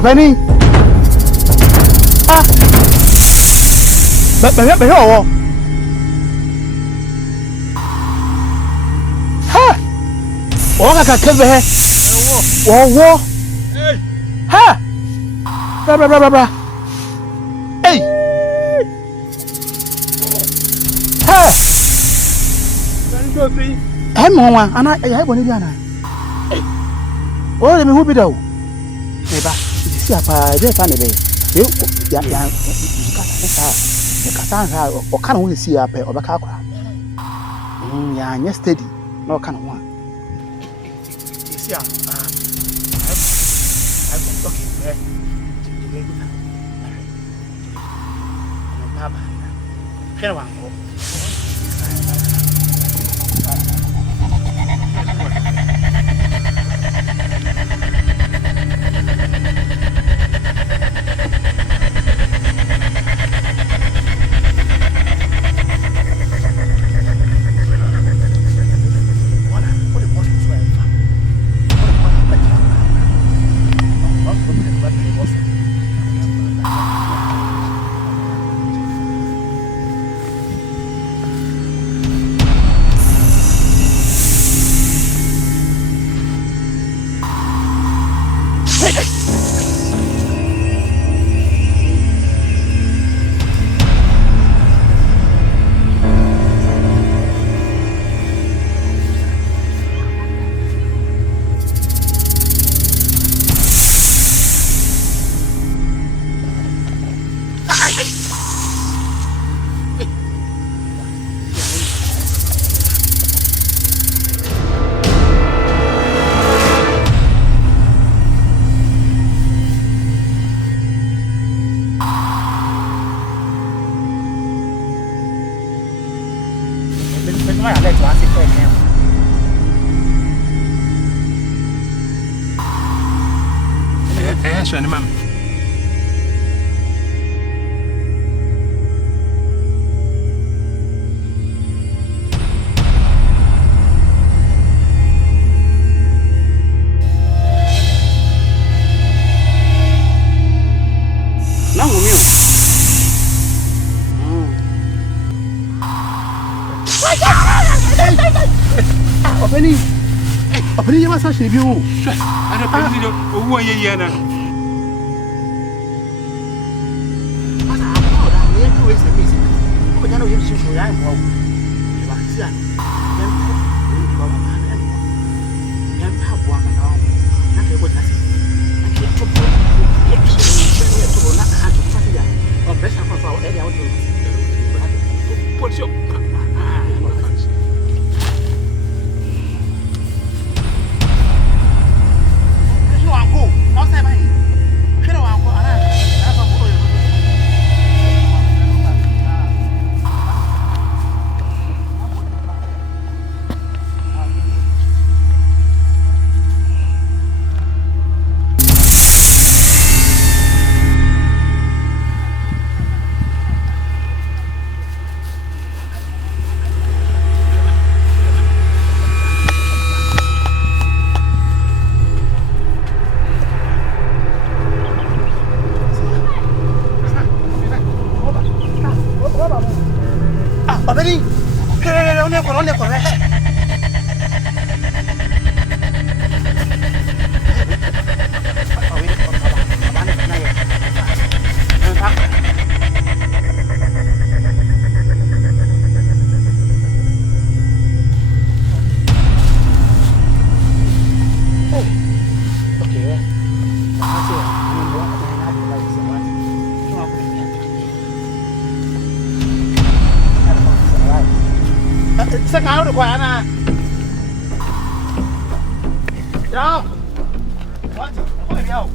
Penny. Ah. But oh. Ha. Oh, I can't be. Oh. Hey. Ha. Bra. Hey. Ha. Hey, mama, and I want to be ana. Oh, let me who be though. Neighbor, see a pie, they're funny. You can't or can't only see a pair of a car. Yeah, and steady, no kind of one. You see, I'm talking there. Papa, here one go. Shani mam. Na wo mi o. Openi ya masa shebi o. Ara peni do owo ye na. No, you should try and walk. You are here. Sẽ cáo được quả nè. Đâu? What? Không phải đâu.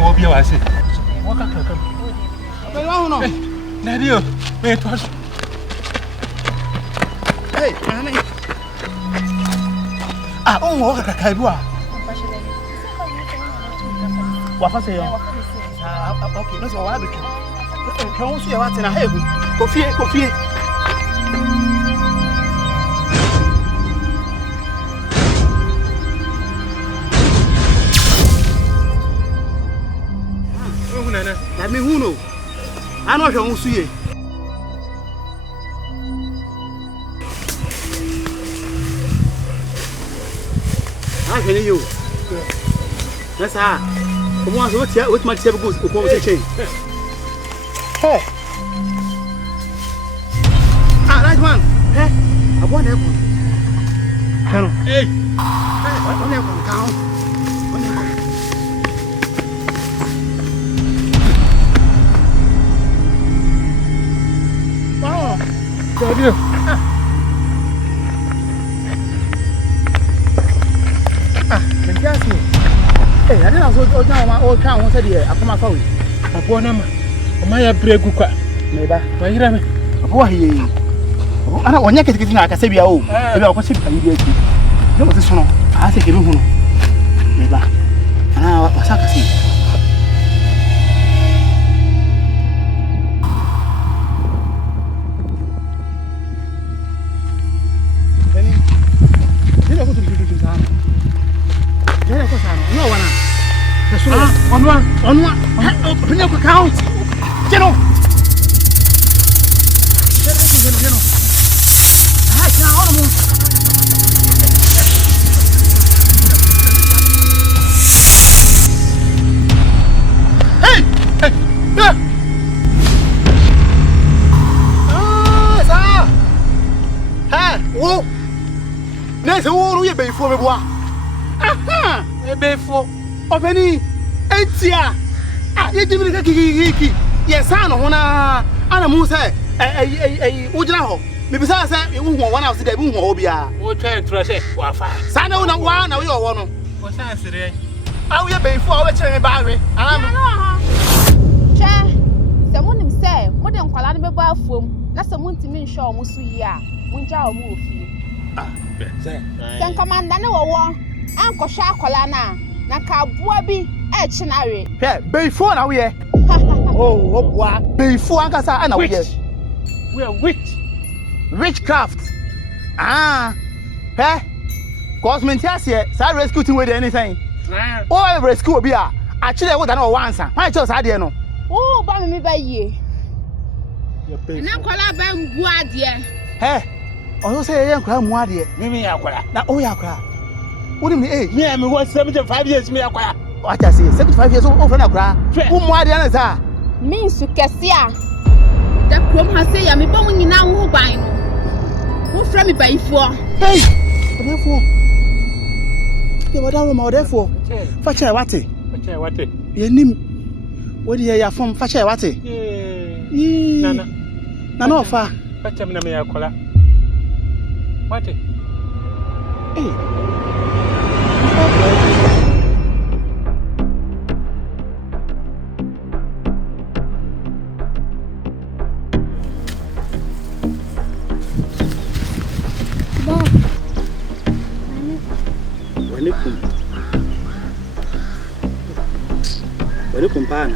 will be I say. What can come? Belong. Nadio, wait, was. Hey, Annie. Ah, oh, what a caibua. What was it? Okay, let's go. Can you see what's in a head? Coffee. I mean, who knows? I know you won't see it. I can hear you. That's how. The ones with my table goes to change. Hey. Ah, right one. Hey, I want that one. Hey. I want that one. Count. Love you. Just me. Hey, I didn't also know my old town once a year. I come out for you. I bought them. My break. Neighbor, why you have me? I don't want you to get in like I said. Oh, maybe I'll consider you. No, this one. I think you know. Neighbor, and what's I see? On one. Open your account. General. I can't move. Hey! Yeah! Ah, sir! Hey! Whoa! There's a wall here before me. Aha! Before. Of any. Etia! Ah, you give me the kiki. Yes, I know. Ana Musa, Ujao. Maybe I said you won't want to see the boom or be a. What try to say? Wafa. Sana, no one, now you're one. What's answering? I will be for our chain barry. Chair, someone himself, more than Colana Bathroom. That's someone to me, show Musuya. Winja move you. Ah, then Commander no one. Uncle Shakolana. Nakabuabi, Echinari. Yeah, before now, yeah. Oh, what? Before Ankasa, I know, yes. We are witch. Witchcraft. Ah, hey, Cosment, yes, I rescue with anything. Oh, rescue be actually, I would know once. My choice, I didn't know. Oh, by me by ye. And I'm calling by Guadia. Hey, oh, say, I am crying, Wadia. Mimi, I cry. Now, oh, I cry. What do you mean? Me, I'm 75 years. Me, I cry. What I say, 75 years old, I cry. Whom Wadiana are? Means to Cassia. The Crom has said, I'm a bone now who buy no. Who from me by 4? Hey, therefore. You were down therefore. Facha Wati. Facha Wati. Your name. What do you have from Facha Wati? Nana. Nana, far. Facha Namia Cola. What? Hey. Welcome, pan.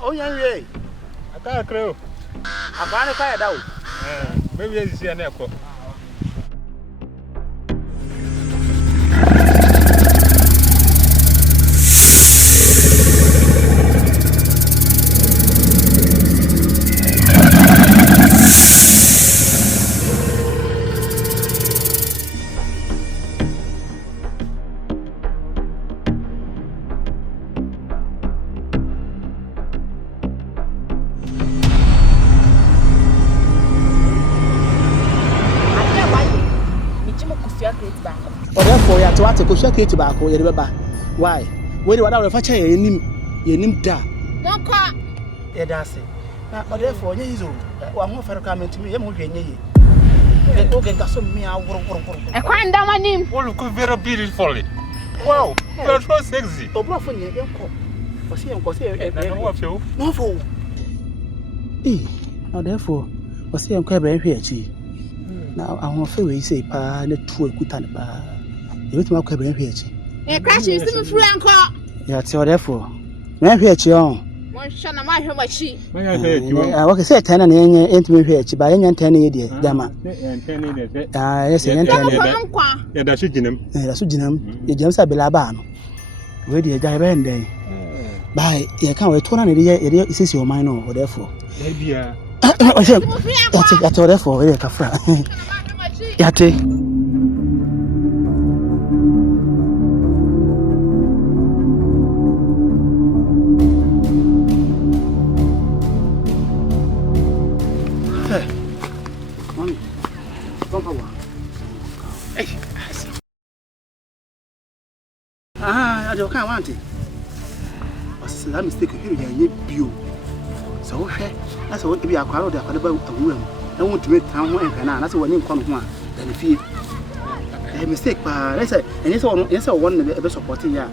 Oh, yeah. I can't crow. I can't fire out. Maybe it's an echo. Or therefore, you have to go shake it back or you why? Where what I will fetch your name da. Don't call. Yeah, that's it. But therefore, you is one more for coming to me. I'm going to okay, that's me. I can't down my name. Oh, look very beautifully. Wow, you're so sexy. Oh, bro, for you, was here, no fool. Now, therefore, was here, I'm here. Now, I want to say, pa, the true good and pa. You with my cabin here. A crash is in free and call. Yeah, so therefore, man, here, Chion. One shall not mind how much she. I want to say 10 and ain't me here, by any 10 idiot, Dama. Yes, and 10. Yeah, that's it, Jim. That's what Jim, the James Abilabano. Ready a guy band day. By you can't wait 200 it is your mind or therefore. Maybe, I told her for a friend. Yate. I don't want it. What's that mistake? You bio. So, that's what to be a crowd about a woman. I want to make town and that's what name come one. Then if you a mistake, but I said, and it's all one of the supporting ya.